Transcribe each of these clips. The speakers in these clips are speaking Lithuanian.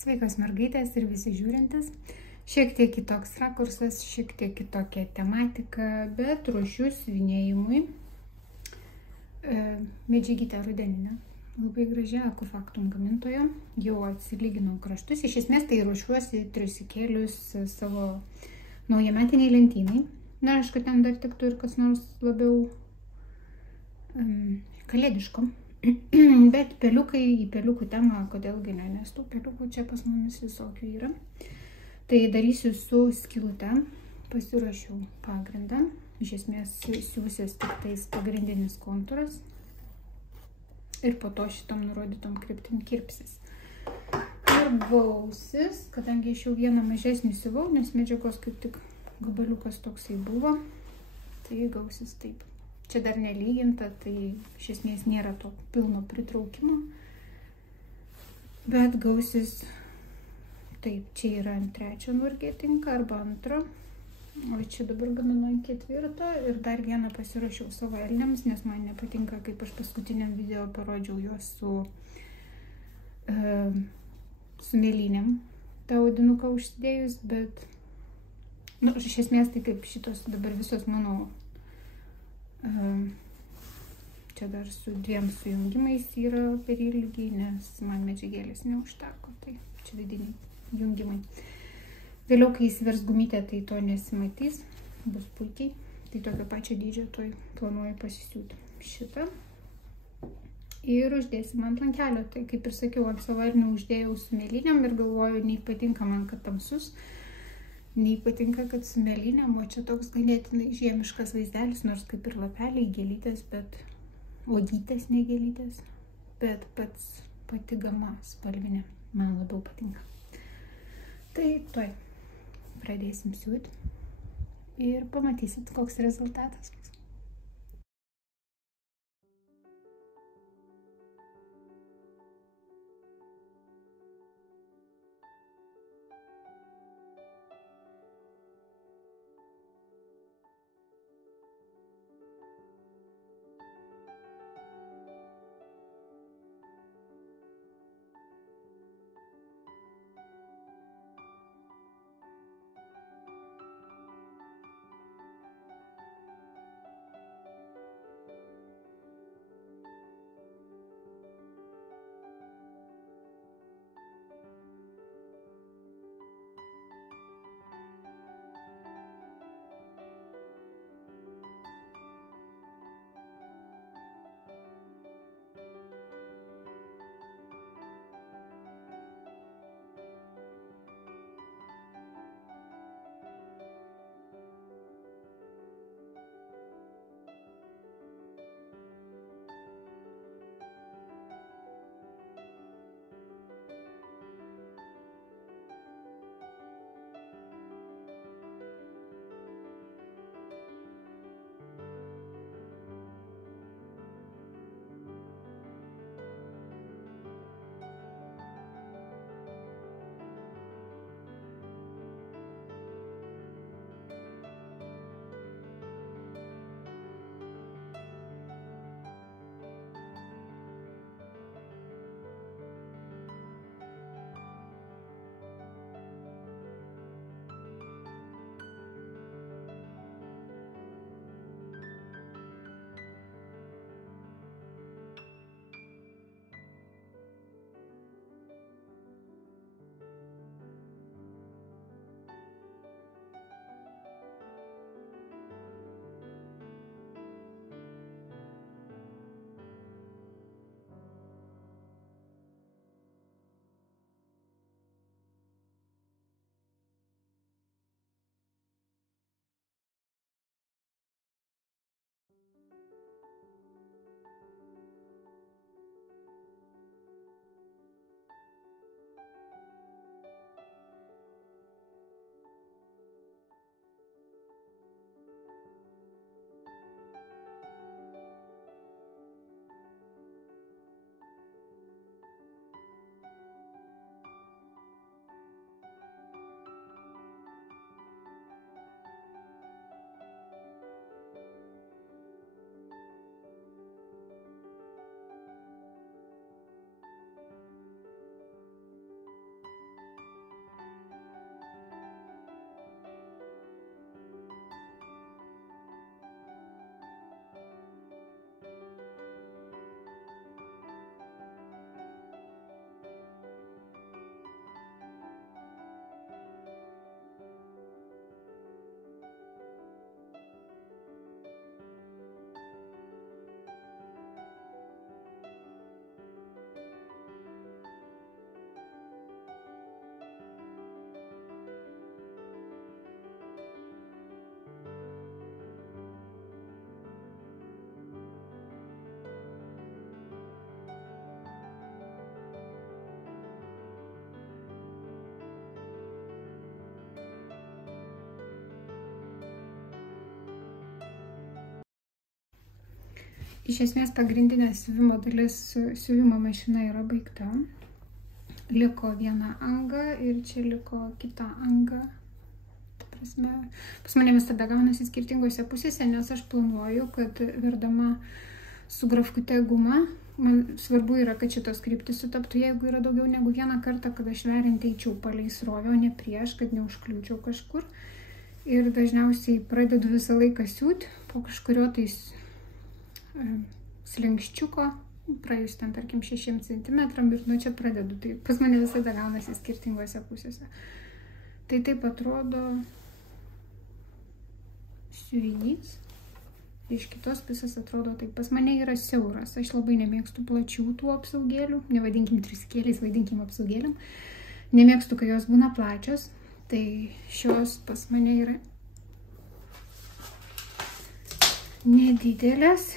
Sveikos mergaitės ir visi žiūrintis. Šiek tiek kitoks rakursas, šiek tiek kitokia tematika, bet ruošiu siuvinėjimui medžiagytę rudeninę. Labai gražia Akufaktum gamintojo. Jau atsilyginau kraštus. Iš esmės tai ruošiuosi triusikėlius savo naujametiniai lentynai. Na, aišku, ten dar tiktų ir kas nors labiau kalėdiško. Bet peliukai į peliukų temą, kodėlgi ne, nes tų peliukų čia pas mumis visokių yra. Tai darysiu su skylute, pasiruošiau pagrindą. Iš esmės siūsis tik tais pagrindinis kontūras. Ir po to šitam nurodytom kryptim kirpsis. Ir gausis, kadangi aš jau vieną mažesnį siuvau, nes medžiagos kaip tik gabaliukas toksai buvo, tai gausis taip. Čia dar nelyginta, tai iš esmės nėra to pilno pritraukimo. Bet gausis taip, čia yra ant trečio nurgė tinka arba antro. O čia dabar gaminu ant ketvirto ir dar vieną pasirašiau savo elniams, nes man nepatinka, kaip aš paskutiniam video parodžiau juos su mėlynėm tą audinuką užsidėjus, bet iš esmės tai kaip šitos dabar visos mano čia dar su dviem sujungimais yra per ilgiai, nes man medžiagėlės neužteko, tai čia vidiniai jungimai. Vėliau, kai įsivers gumytė, tai to nesimatys, bus puikiai. Tai tokio pačio dydžio toj planuoju pasisiūti šitą. Ir uždėsim ant lankelio. Tai kaip ir sakiau, ant savo elnių uždėjau su mėlynėm ir galvoju, nei patinka man, kad tamsus, nei patinka, kad su mėlynėm, o čia toks ganėtinai žiemiškas vaizdelis, nors kaip ir lapeliai, gėlytės, bet uogytės, ne gėlytės, bet pati gama spalvinė man labiau patinka. Tai tuoj pradėsim siūti ir pamatysit, koks rezultatas. Iš esmės pagrindinė siuvimo dalis, siuvimo mašina yra baigta. Liko viena anga ir čia liko kita anga. Ta prasme, pas mane visada gaunasi skirtingose pusėse, nes aš planuoju, kad virdama su grafkute guma, man svarbu yra, kad šitos kryptis sutaptų, jeigu yra daugiau negu vieną kartą, kad aš veriant eičiau palei srovę, o ne prieš, kad neužkliūčiau kažkur. Ir dažniausiai pradedu visą laiką siūt po kažkurio tais slenkščiuko, praėjus ten, tarkim, 6 cm ir nuo čia pradedu. Tai pas mane visada gaunasi skirtingose pusėse. Tai taip atrodo siuvinys. Iš kitos pusės atrodo taip. Pas mane yra siauras. Aš labai nemėgstu plačių tų apsaugėlių. Nevadinkim triskėliais, vadinkim apsaugėliam. Nemėgstu, kai jos būna plačios. Tai šios pas mane yra nedidelės.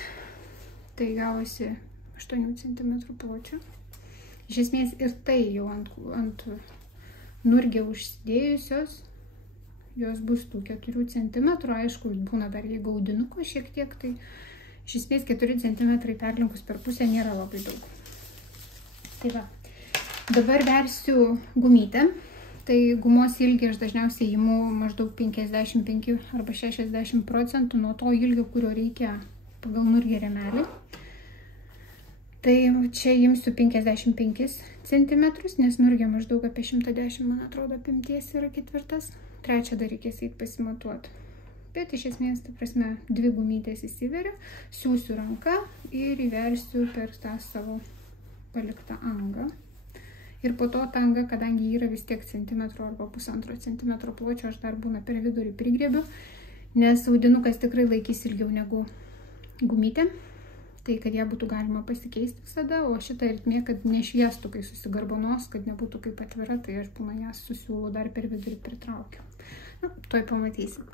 Tai gavosi 8 cm pločio. Iš esmės ir tai jau ant nurgė užsidėjusios. Jos bus tų 4 cm. Aišku, būna dar jeigu audinuko šiek tiek, tai iš esmės 4 cm perlinkus per pusę nėra labai daug. Tai va. Dabar versiu gumytę. Tai gumos ilgį aš dažniausiai imu maždaug 55 arba 60% nuo to ilgio, kurio reikia pagal nurgę rėmelį. Tai čia imsiu 55 cm, nes nurgė maždaug apie 110, man atrodo, apimties yra ketvirtas. Trečią dar reikės eiti pasimatuoti. Bet iš esmės, ta prasme, 2 gumytės įsiveriu, siūsiu ranką ir įversiu per tą savo paliktą angą. Ir po to ta anga, kadangi yra vis tiek centimetro arba 1,5 centimetro pločio, aš dar būna per vidurį prigriebiu, nes audinukas tikrai laikys ilgiau negu gumytė. Tai, kad ją būtų galima pasikeisti visada, o šitą ertmė, kad nešviestų, kai susigarbanos, kad nebūtų kaip atvira, tai aš būna ją susiūlau dar per vidurį pritraukiu. Nu, tuoj pamatysim.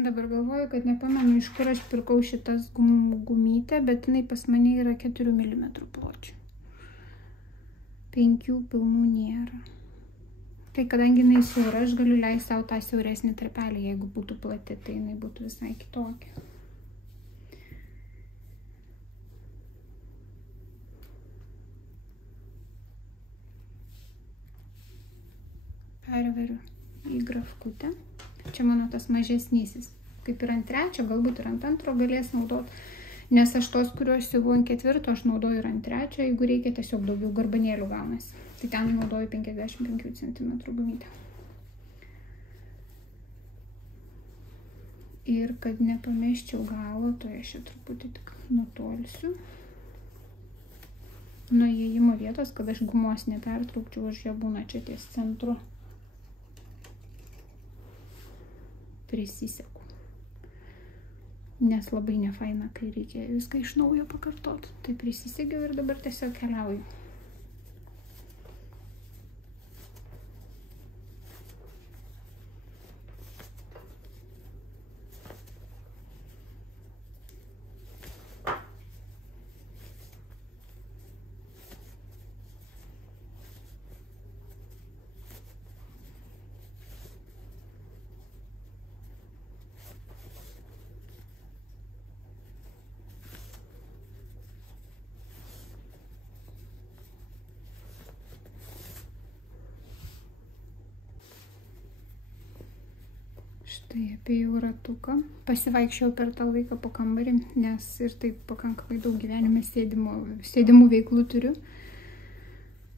Dabar galvoju, kad nepamenu, iš kur aš pirkau šitas gumytę, bet jinai pas mane yra 4 mm pločio. 5 pilnų nėra. Tai kadangi jinai siaura, aš galiu leisti savo tą siauresnį tarpelį. Jeigu būtų plati, tai jinai būtų visai kitokia. Perveriu į grafkutę. Čia mano tas mažesnysis. Kaip ir ant trečio, galbūt ir ant antro galės naudoti. Nes aš tos, kuriuos siuvu ant ketvirto, aš naudoju ir ant trečio, jeigu reikia, tiesiog daugiau garbanėlių gaunasi. Tai ten naudoju 55 cm gumytę. Ir kad nepameščiau galo, tai aš čia truputį tik nutolsiu nuo įėjimo vietos, kad aš gumos nepertraukčiau, aš ją būna čia ties centru. Prisiseku. Nes labai nefaina, kai reikia viską iš naujo pakartoti. Tai prisisegiau ir dabar tiesiog keliauju. Štai apėjau ratuką. Pasivaikščiau per tą laiką po kambarį, nes ir taip pakankamai daug gyvenime sėdimų veiklų turiu.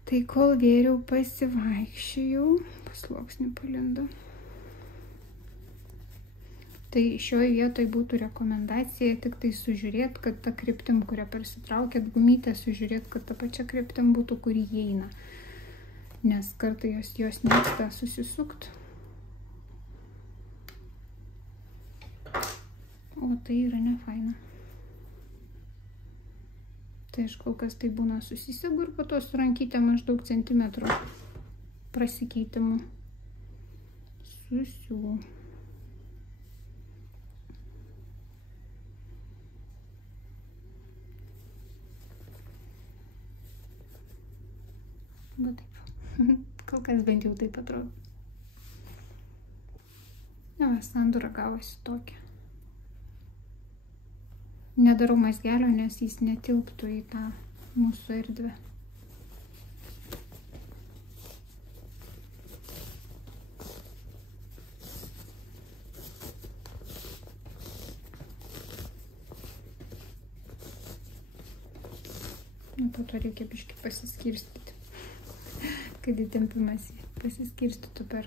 Tai kol vėriau pasivaikščiojau, pasluoksnių palindo. Tai šioje vietoje būtų rekomendacija tik tai sužiūrėti, kad ta kryptim, kurią prisitraukėt gumytę, sužiūrėti, kad ta pačia kryptim būtų, kur įeina. Nes kartai jos mėgsta susisukti. O tai yra nefaina. Tai aš kol kas tai būna susisegu ir po to su rankytė maždaug centimetrų prasikeitimu susiū. Va taip. Kol kas bent jau taip atrodo. Jo, sandūra gavosi tokia. Nedarau mazgelio, nes jis netilptų į tą mūsų erdvę. Po to reikia biškį pasiskirstyti, kad įtempimas pasiskirstytų per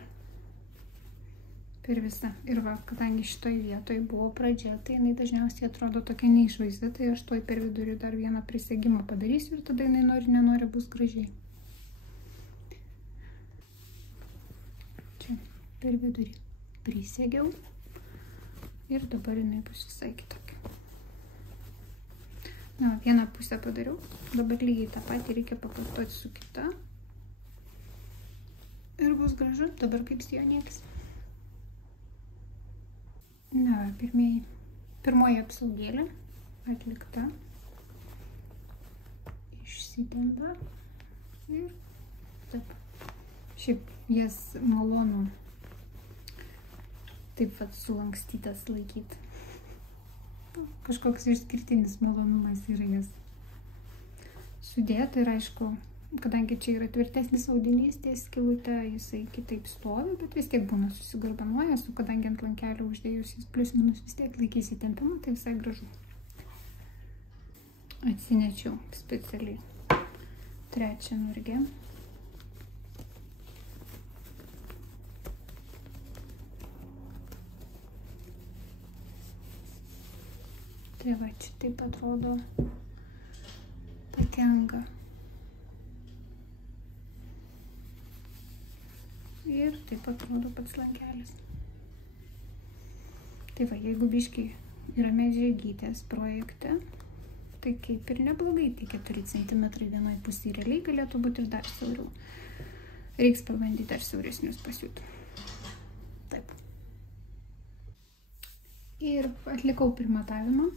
visą. Ir va, kadangi šitoj vietoj buvo pradžia, tai jinai dažniausiai atrodo tokia neišvaizda, tai aš toj per vidurį dar vieną prisegimą padarysiu ir tada jinai nori, nenori bus gražiai. Čia per vidurį prisegiau ir dabar jinai bus visai kitokia. Na, vieną pusę padariau, dabar lygiai tą patį reikia pakartoti su kita. Ir bus gražu, dabar kaip sijonėkis. Na, pirmoji apsaugėlė atlikta. Išsitempia ir taip. Šiaip jas malonu taip pat sulankstytas laikyti. Kažkoks išskirtinis malonumas yra jas sudėti ir aišku, kadangi čia yra tvirtesnis audinys, ties skylutė jisai kitaip stovi, bet vis tiek būna susigarbanuojęs, o kadangi ant lankelio uždėjus jis plius minus vis tiek laikys įtempimą, tai visai gražu. Atsinečiau specialiai trečią nurgę. Tai va, čia taip atrodo patenka. Ir taip atrodo pats lankelis. Tai va, jeigu biškai yra medžiagytės projekte, tai kaip ir neblogai, tai 4 cm vienoj pusėje realiai galėtų būti ir dar siauriau. Reiks pabandyti dar siauresnius pasiūti. Taip. Ir atlikau primatavimą.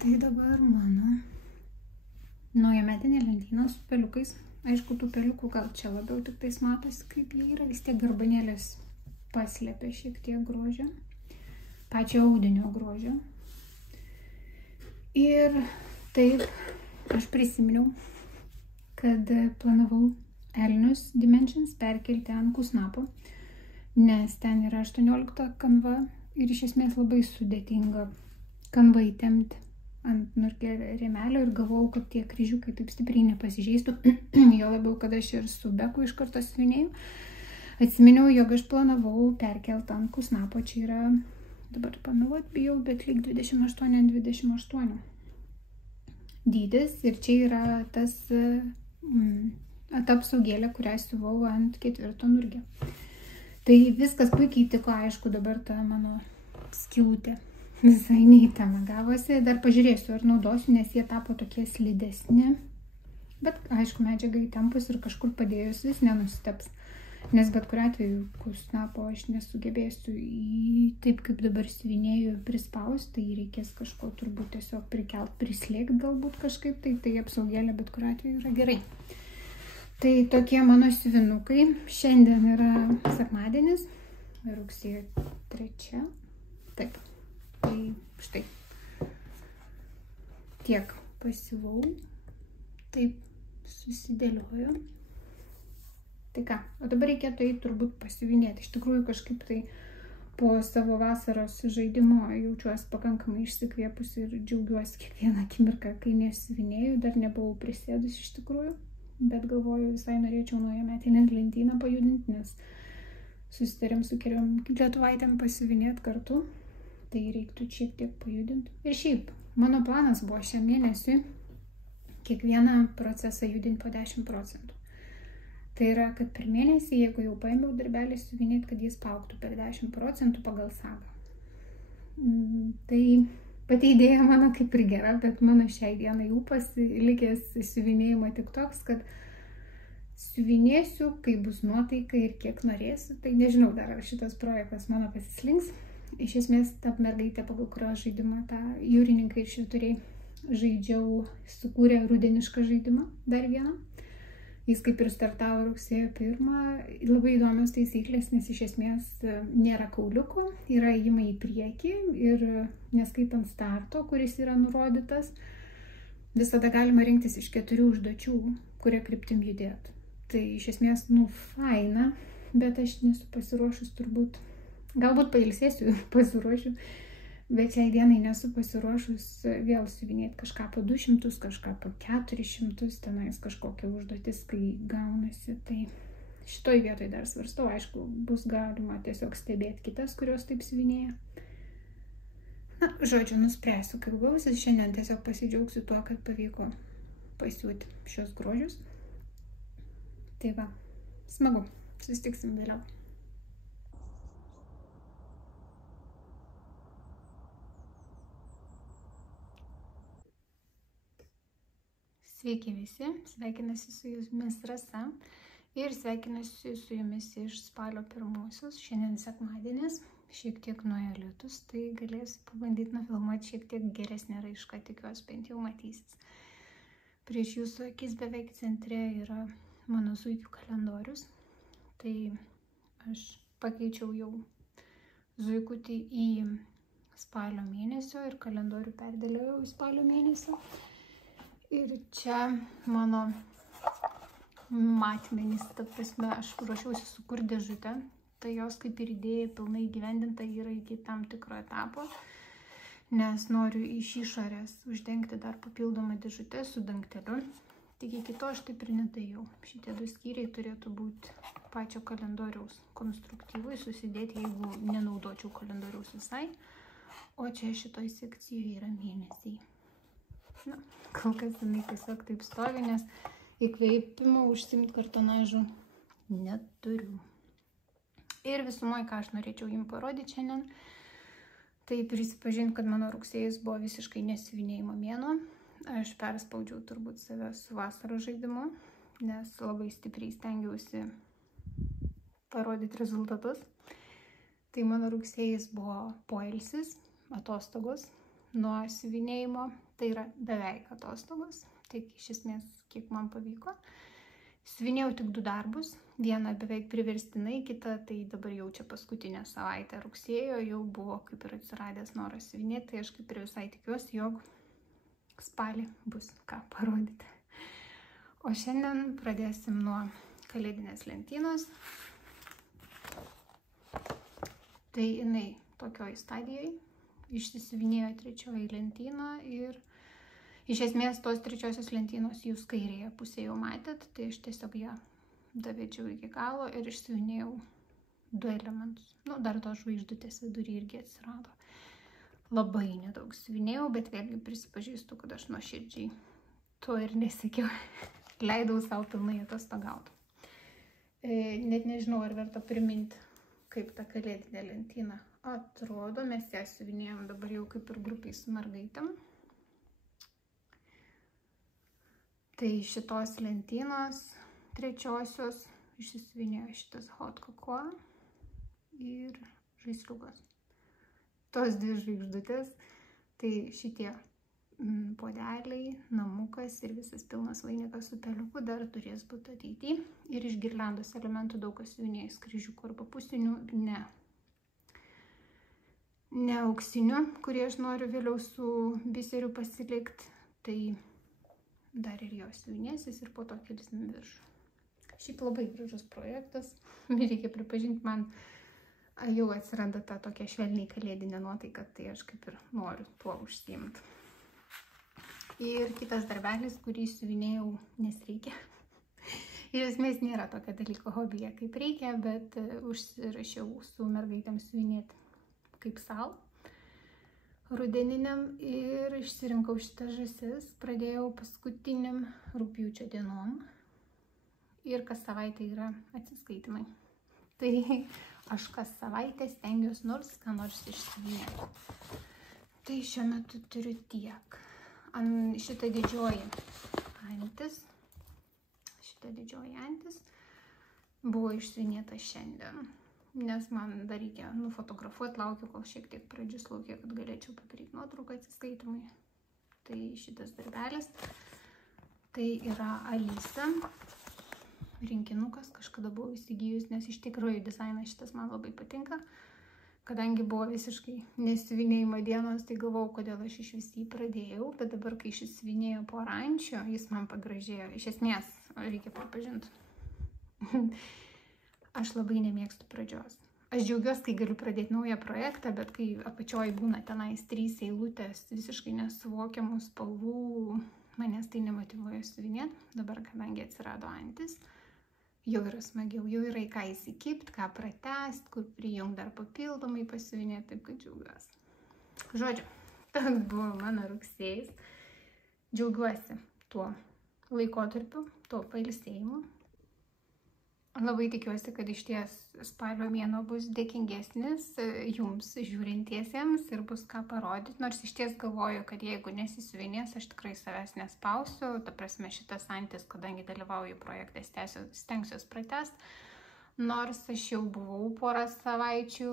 Tai dabar mano naujametinė lentyna su peliukais. Aišku, tų peliukų gal čia labiau tik tais matosi, kaip jie yra. Vis tiek garbanėlės paslėpia šiek tiek grožio. Pačio audinio grožio. Ir taip aš prisiminiau, kad planavau elnius Dimensions perkelti ant kusnapo, nes ten yra 18 kanva ir iš esmės labai sudėtinga kanvą įtempti ant rėmelio ir galvojau, kad tie kryžiukai taip stipriai nepasižeistų, jo labiau, kad aš ir su beku iš karto siuvinėjau. Atsiminiau, jog aš planavau perkelti ant kusnapo, čia yra, dabar pameluot bijau, bet lyg 28-28 dydis ir čia yra tas ta apsaugėlė, kurią siuvau ant 4 nurgio. Tai viskas puikiai tiko, aišku, dabar ta mano skylutė visai neįtama gavosi. Dar pažiūrėsiu, ar naudosiu, nes jie tapo tokie slidesni. Bet, aišku, medžiaga įtempus ir kažkur padėjus vis nenusiteps. Nes bet kuriuo atveju kusnapo aš nesugebėsiu taip, kaip dabar siuvinėju, prispausti. Tai reikės kažko turbūt tiesiog prikelt, prislėgti galbūt kažkaip. Tai apsaugėlė bet kuriuo atveju yra gerai. Tai tokie mano siuvinukai. Šiandien yra sekmadienis, rugsėjo 3. Taip. Tai štai tiek pasiuvau, taip susidėlioju. Tai ką, o dabar reikėtų eiti turbūt pasiuvinėti. Iš tikrųjų kažkaip tai po savo vasaros žaidimo jaučiuosi pakankamai išsikvėpusi ir džiaugiuosi kiekvieną akimirką, kai nesiuvinėju, dar nebuvau prisėdus iš tikrųjų. bet galvoju, visai norėčiau naujametinę lentyną pajudinti, nes susitarėm su keliom lietuvaitėm pasiuvinėti kartu, tai reiktų šiek tiek pajudinti. Ir šiaip, mano planas buvo šiam mėnesiui kiekvieną procesą judinti po 10%. Tai yra, kad per mėnesį, jeigu jau paėmiau darbelį siuvinėti, kad jis paaugtų per 10% pagal sagą. Tai pati idėja mano kaip ir gera, bet mano šiai dienai ūpas likęs siuvinėjimo tik toks, kad siuvinėsiu, kai bus nuotaika ir kiek norėsiu. Tai nežinau dar, ar šitas projektas mano pasislinks. Iš esmės, ta mergaitė, pagal kurio žaidimą, tą jūrininkai ir švyturiai žaidžiau, sukūrė rudenišką žaidimą, dar vieną. Jis kaip ir startavo rugsėjo 1. Labai įdomios taisyklės, nes iš esmės nėra kauliuko, yra ėjimai į priekį ir neskaitant starto, kuris yra nurodytas, visada galima rinktis iš 4 užduočių, kuria kryptim judėti. Tai iš esmės, faina, bet aš nesu pasiruošus turbūt, galbūt pailsėsiu, pasiruošiu, bet šiai dienai nesu pasiruošus vėl siuvinėti kažką po 200, kažką po 400, tenais kažkokia užduotis, kai gaunasi. Tai šitoj vietoj dar svarstau, aišku, bus galima tiesiog stebėti kitas, kurios taip siuvinėja. Na, žodžiu, nuspręsiu, kaip gausis. Šiandien tiesiog pasidžiaugsiu tuo, kad pavyko pasiūti šios grožius. Tai va, smagu, susitiksim vėliau. Sveiki visi, sveikinasi su jumis Rasa ir sveikinasi su jumis iš spalio 1. Šiandien sekmadienis, šiek tiek nuėjo lietus, tai galėsiu pabandyti nufilmuoti šiek tiek geresnę raišką, tikiuosi bent jau matysis. Prieš jūsų akis beveik centre yra mano zuikių kalendorius, tai aš pakeičiau jau zuikutį į spalio mėnesio ir kalendorių perdėliojau į spalio mėnesio. Ir čia mano matmenys, ta prasme, aš ruošiausi sukurti dėžutę, tai jos kaip ir idėja pilnai gyvendinta yra iki tam tikro etapo, nes noriu iš išorės uždengti dar papildomą dėžutę su dangteliu. Tik iki to aš taip ir nedariau. Šitie 2 skyriai turėtų būti pačio kalendoriaus konstruktyvui susidėti, jeigu nenaudočiau kalendoriaus visai, o čia šitoj sekcijoje yra mėnesiai. Na, kol kas jinai tiesiog taip stovi, nes įkvėpimo užsiimti kartonažu neturiu. Ir visumoje, ką aš norėčiau jums parodyti šiandien, tai prisipažinti, kad mano rugsėjis buvo visiškai nesiuvinėjimo mėnuo. Aš perspaudžiau turbūt save su vasaros žaidimu, nes labai stipriai stengiausi parodyti rezultatus. Tai mano rugsėjis buvo poilsis, atostogos nuo siuvinėjimo, tai yra beveik atostogos, tik iš esmės kiek man pavyko. Siuvinėjau tik 2 darbus, vieną beveik priverstinai, kitą tai dabar jau čia paskutinę savaitę rugsėjo, jau buvo kaip ir atsiradęs noras siuvinėti, tai aš kaip ir visai tikiuosi, jog spalį bus ką parodyti. O šiandien pradėsim nuo kalėdinės lentynos. Tai jinai tokioj stadijai. Išsisiuvinėjo 3 lentyna ir iš esmės tos 3 lentynos jūs kairėje pusėje jau matėt, tai aš tiesiog ją davedžiau iki galo ir išsiuvinėjau 2 elementus. Nu, dar tos žvaigždutės vidury irgi atsirado. Labai nedaug siuvinėjau, bet vėlgi prisipažįstu, kad aš nuoširdžiai to ir nesiekiau. Leidau savo pilnai atostogauti. Net nežinau, ar verta priminti, kaip ta kalėdinė lentyna atrodo. Mes ją siuvinėjom dabar jau kaip ir grupiai su mergaitėm. Tai šitos lentynos 3 išsisiuvinėjo šitas hot cocoa ir žaisliukas. Tos 2 žvaigždutės, tai šitie podeliai, namukas ir visas pilnas vainikas su peliuku dar turės būti ateityje. Ir iš girliandos elementų daug kas siuvinėjęs kryžiukų arba pusinių, ne auksinių, kurie aš noriu vėliau su biseriu pasilikti, tai dar ir jos siuvinėsis ir po to kelsim viršų. Šiaip labai gražus projektas, reikia pripažinti, man jau atsiranda ta tokia švelniai kalėdinė nuotaika, tai aš kaip ir noriu tuo užsiimti. Ir kitas darbelis, kurį siuvinėjau, nes reikia, Iš esmės nėra tokio dalyko hobyje kaip reikia, bet užsirašiau su mergaitėm siuvinėti kaip sal rudeniniam ir išsirinkau šitas žąsis. Pradėjau paskutiniam rugpjūčio dienom ir kas savaitę yra atsiskaitimai. Tai aš kas savaitę stengiuosi nors ką nors išsiuvinėti. Tai šiuo metu turiu tiek. Šitą didžioji antis buvo išsiuvinėta šiandien, nes man dar reikia nufotografuoti, laukiu, kol šiek tiek pradžius laukia, kad galėčiau padaryti nuotrauką atsiskaitimui. Tai šitas darbelis, tai yra Alisa rinkinukas, kažkada buvau įsigijus, nes iš tikrųjų dizainas šitas man labai patinka. Kadangi buvo visiškai nesiuvinėjimo dienos, tai galvojau, kodėl aš iš vis jį pradėjau, bet dabar, kai šis siuvinėjo po rančio, jis man pagražėjo. Iš esmės, reikia pripažinti, aš labai nemėgstu pradžios. Aš džiaugiuosi, kai galiu pradėti naują projektą, bet kai apačioj būna tenais 3 eilutės visiškai nesuvokiamų spalvų, manęs tai nemotyvuoja siuvinėti. Dabar, kadangi atsirado antis, jau yra smagiau, jau yra į ką įsikipti, ką pratęsti, kur prijungti dar papildomai pasiuvinėti, taip kad džiaugiuosi. Žodžiu, toks buvo mano rugsėjis. Džiaugiuosi tuo laikotarpiu, tuo pailsėjimu. Labai tikiuosi, kad iš ties spalio mėnuo bus dėkingesnis jums žiūrintiesiems ir bus ką parodyti. Nors iš ties galvoju, kad jeigu nesisiuvinės, aš tikrai savęs nespausiu. Ta prasme, šitas antis, kadangi dalyvauju projekte, stengsiuos pratęsti. Nors aš jau buvau porą savaičių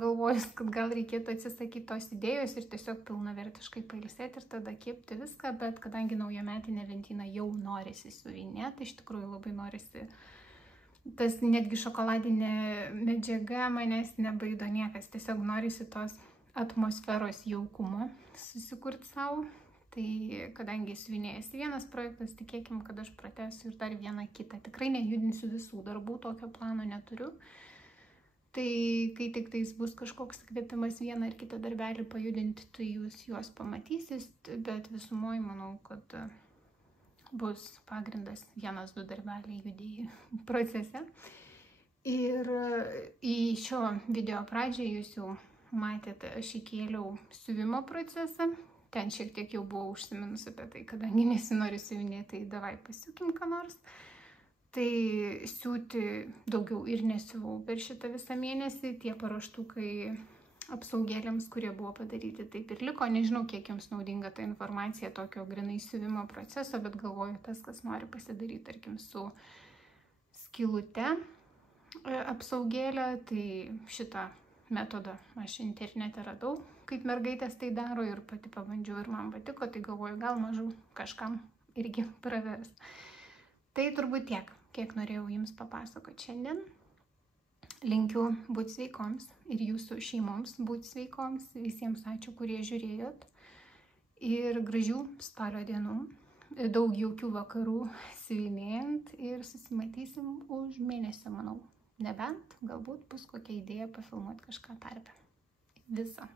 galvojus, kad gal reikėtų atsisakyti tos idėjos ir tiesiog pilnavertiškai pailsėti ir tada kepti viską. Bet kadangi naujametinė lentyna jau norisi siuvinėti, iš tikrųjų labai norisi. Tas netgi šokoladinė medžiaga manęs nebaido niekas, tiesiog norisi tos atmosferos jaukumo susikurti savo. Tai kadangi siuvinėjasi vienas projektas, tikėkim, kad aš pratęsiu ir dar vieną kitą. Tikrai nejudinsiu visų darbų, tokio plano neturiu. Tai kai tik tais bus kažkoks įkvėpimas vieną ar kitą darbelį pajudinti, tai jūs juos pamatysit, bet visumoje manau, kad bus pagrindas 1-2 darbeliai judėjai procese. Ir į šio video pradžią jūs jau matėte, aš įkėliau siuvimo procesą. Ten šiek tiek jau buvau užsiminus apie tai, kadangi nesinori siuvinėti, tai davai pasiūkim ką nors. Tai siūti daugiau ir nesiuvau per šitą visą mėnesį. Tie paruoštukai apsaugėlėms, kurie buvo padaryti, taip ir liko. Nežinau, kiek jums naudinga ta informacija tokio grinai siuvimo proceso, bet galvoju, tas, kas nori pasidaryti, tarkim, su skylute apsaugėlę, tai šitą metodą aš internete radau, kaip mergaitės tai daro ir pati pabandžiau ir man patiko, tai galvoju, gal mažų kažkam irgi pravers. Tai turbūt tiek, kiek norėjau jums papasakoti šiandien. Linkiu būti sveikoms ir jūsų šeimoms būti sveikoms. Visiems ačiū, kurie žiūrėjot. Ir gražių spalio dienų, daug jaukių vakarų siuvinėjant ir susimatysim už mėnesio, manau. Nebent, galbūt bus kokia idėja pafilmuoti kažką tarpe. Viso.